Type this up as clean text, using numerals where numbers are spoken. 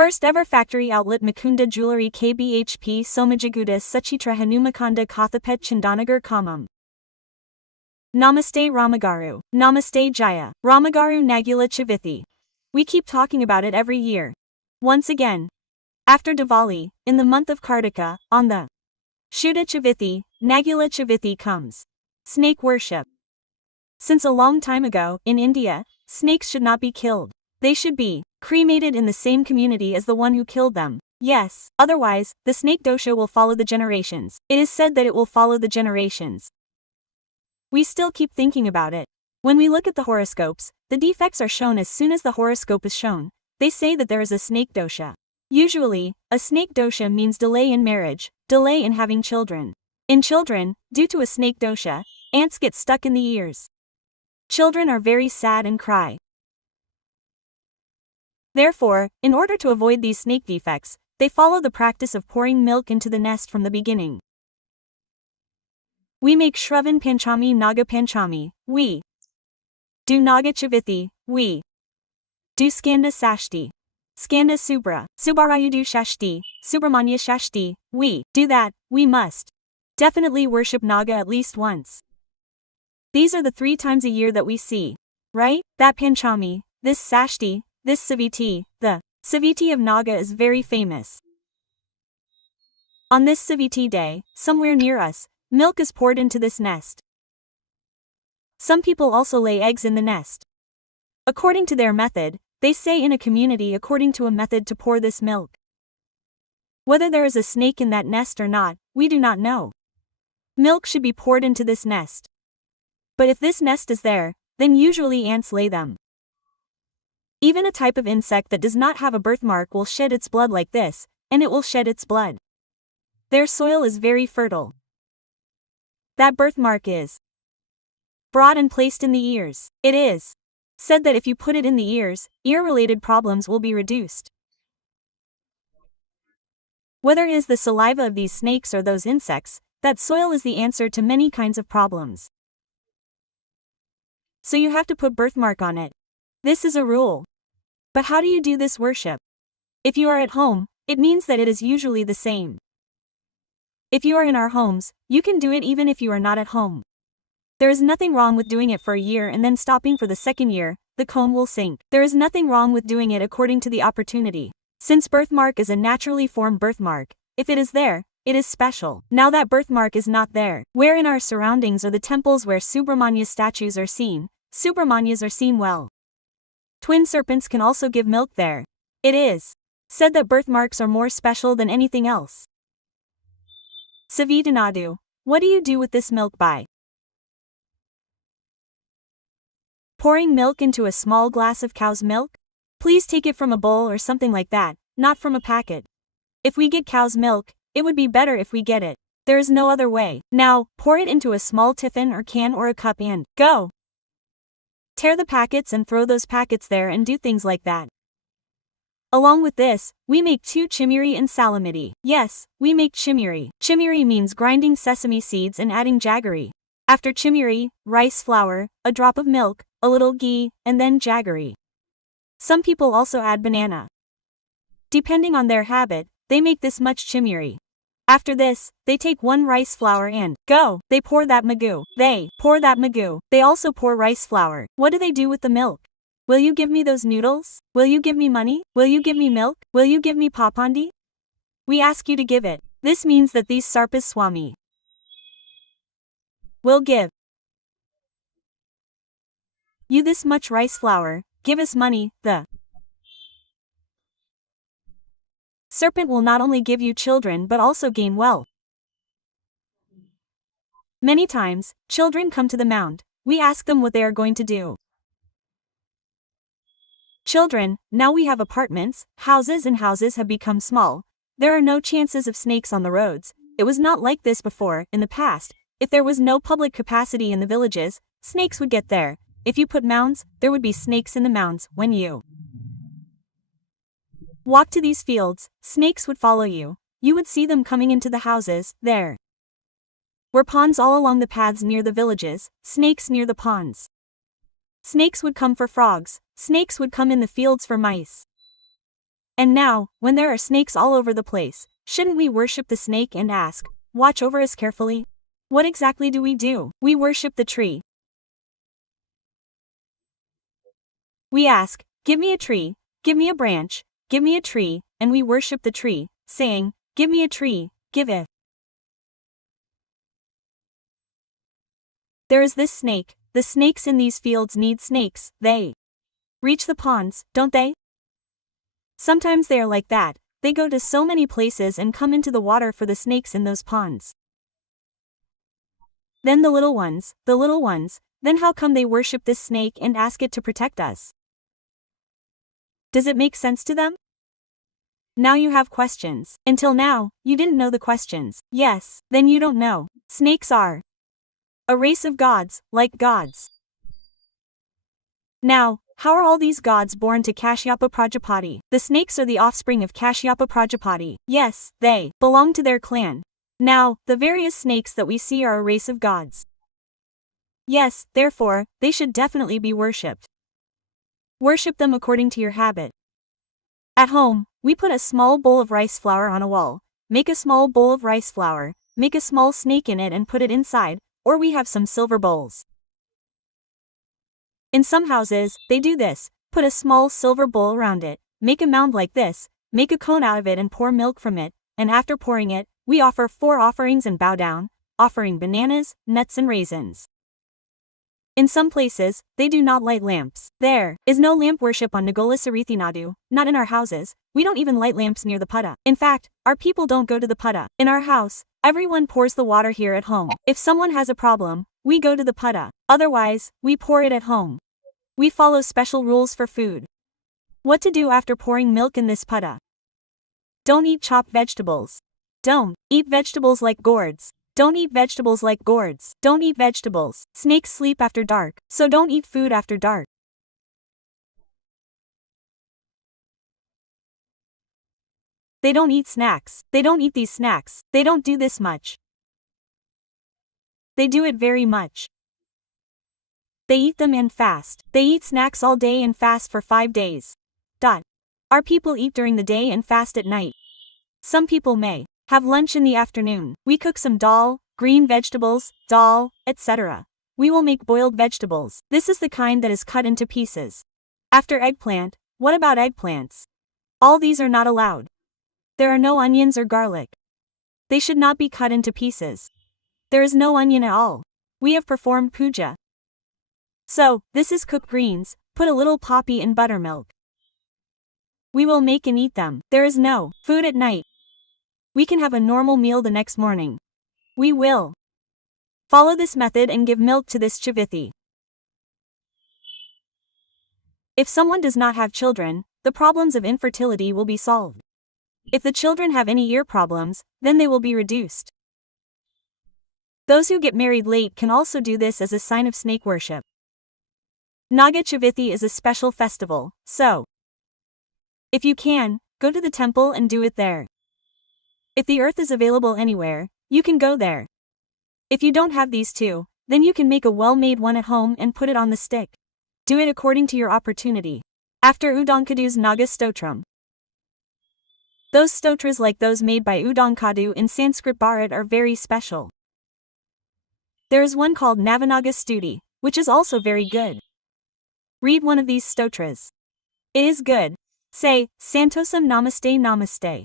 First ever factory outlet Mukunda Jewelry KBHP Somajaguda Suchitra Hanumakanda Kathapet Chandanagar Kamam. Namaste Ramagaru. Namaste Jaya. Ramagaru Nagula Chavithi. We keep talking about it every year. Once again. After Diwali, in the month of Kartika, on the Shuddha Chavithi, Nagula Chavithi comes. Snake worship. Since a long time ago, in India, snakes should not be killed. They should be cremated in the same community as the one who killed them. Yes, otherwise, the snake dosha will follow the generations. It is said that it will follow the generations. We still keep thinking about it. When we look at the horoscopes, the defects are shown as soon as the horoscope is shown. They say that there is a snake dosha. Usually, a snake dosha means delay in marriage, delay in having children. In children, due to a snake dosha, ants get stuck in the ears. Children are very sad and cry. Therefore, in order to avoid these snake defects, they follow the practice of pouring milk into the nest from the beginning. We make Shravan Panchami Naga Panchami, we do Naga Chavithi, we do Skanda Sashti, Skanda Subra, Subarayudu Shashti, Subramanya Shashti, we do that, we must definitely worship Naga at least once. These are the 3 times a year that we see, right? That Panchami, this Sashti, this Saviti, the Saviti of Naga is very famous. On this Saviti day, somewhere near us, milk is poured into this nest. Some people also lay eggs in the nest. According to their method, they say in a community according to a method to pour this milk. Whether there is a snake in that nest or not, we do not know. Milk should be poured into this nest. But if this nest is there, then usually ants lay them. Even a type of insect that does not have a birthmark will shed its blood like this, and it will shed its blood. Their soil is very fertile. That birthmark is brought and placed in the ears. It is said that if you put it in the ears, ear-related problems will be reduced. Whether it is the saliva of these snakes or those insects, that soil is the answer to many kinds of problems. So you have to put birthmark on it. This is a rule. But how do you do this worship? If you are at home, it means that it is usually the same. If you are in our homes, you can do it even if you are not at home. There is nothing wrong with doing it for a year and then stopping for the second year, the cone will sink. There is nothing wrong with doing it according to the opportunity. Since birthmark is a naturally formed birthmark, if it is there, it is special. Now that birthmark is not there, where in our surroundings are the temples where Subramanya statues are seen, Subramanyas are seen well. Twin serpents can also give milk there. It is said that birthmarks are more special than anything else. Savidanadu. What do you do with this milk by? Pouring milk into a small glass of cow's milk? Please take it from a bowl or something like that, not from a packet. If we get cow's milk, it would be better if we get it. There is no other way. Now, pour it into a small tiffin or can or a cup and go. Tear the packets and throw those packets there and do things like that. Along with this, we make 2 chimiri and salamiti. Yes, we make chimiri. Chimiri means grinding sesame seeds and adding jaggery. After chimiri, rice flour, a drop of milk, a little ghee, and then jaggery. Some people also add banana. Depending on their habit, they make this much chimiri. After this, they take 1 rice flour and go. They pour that magu. They also pour rice flour. What do they do with the milk? Will you give me those noodles? Will you give me money? Will you give me milk? Will you give me papandi? We ask you to give it. This means that these Sarpas Swami will give you this much rice flour, give us money, the serpent will not only give you children but also gain wealth. Many times, children come to the mound. We ask them what they are going to do. Children, now we have apartments, houses and houses have become small. There are no chances of snakes on the roads. It was not like this before, in the past. If there was no public capacity in the villages, snakes would get there. If you put mounds, there would be snakes in the mounds. When you walk to these fields, snakes would follow you. You would see them coming into the houses. There were ponds all along the paths near the villages, snakes near the ponds. Snakes would come for frogs, snakes would come in the fields for mice. And now, when there are snakes all over the place, shouldn't we worship the snake and ask, watch over us carefully? What exactly do? We worship the tree. We ask, give me a tree, give me a branch, give me a tree, and we worship the tree, saying, give me a tree, give it. There is this snake, the snakes in these fields need snakes, they reach the ponds, don't they? Sometimes they are like that, they go to so many places and come into the water for the snakes in those ponds. Then the little ones, then how come they worship this snake and ask it to protect us? Does it make sense to them? Now you have questions. Until now, you didn't know the questions. Yes, then you don't know. Snakes are a race of gods, like gods. Now, how are all these gods born to Kashyapa Prajapati? The snakes are the offspring of Kashyapa Prajapati. Yes, they belong to their clan. Now, the various snakes that we see are a race of gods. Yes, therefore, they should definitely be worshipped. Worship them according to your habit. At home, we put a small bowl of rice flour on a wall, make a small bowl of rice flour, make a small snake in it and put it inside, or we have some silver bowls. In some houses, they do this, put a small silver bowl around it, make a mound like this, make a cone out of it and pour milk from it, and after pouring it, we offer 4 offerings and bow down, offering bananas, nuts and raisins. In some places, they do not light lamps. There is no lamp worship on Nagola Sarithi Nadu, not in our houses, we don't even light lamps near the putta. In fact, our people don't go to the putta. In our house, everyone pours the water here at home. If someone has a problem, we go to the putta. Otherwise, we pour it at home. We follow special rules for food. What to do after pouring milk in this putta? Don't eat chopped vegetables. Don't eat vegetables like gourds. Don't eat vegetables like gourds. Don't eat vegetables. Snakes sleep after dark, so don't eat food after dark. They don't eat snacks. They don't eat these snacks. They don't do this much. They do it very much. They eat them and fast. They eat snacks all day and fast for 5 days. Our people eat during the day and fast at night. Some people may have lunch in the afternoon. We cook some dal, green vegetables, dal, etc. We will make boiled vegetables. This is the kind that is cut into pieces. After eggplant, what about eggplants? All these are not allowed. There are no onions or garlic. They should not be cut into pieces. There is no onion at all. We have performed puja. So, this is cooked greens, put a little poppy in buttermilk. We will make and eat them. There is no food at night. We can have a normal meal the next morning. We will follow this method and give milk to this Chavithi. If someone does not have children, the problems of infertility will be solved. If the children have any ear problems, then they will be reduced. Those who get married late can also do this as a sign of snake worship. Naga Chavithi is a special festival, so if you can, go to the temple and do it there. If the earth is available anywhere, you can go there. If you don't have these two, then you can make a well-made one at home and put it on the stick. Do it according to your opportunity. After Udankadu's Naga Stotram. Those stotras like those made by Udankadu in Sanskrit Bharat are very special. There is one called Navanaga Stuti, which is also very good. Read one of these stotras. It is good. Say, Santosam Namaste Namaste.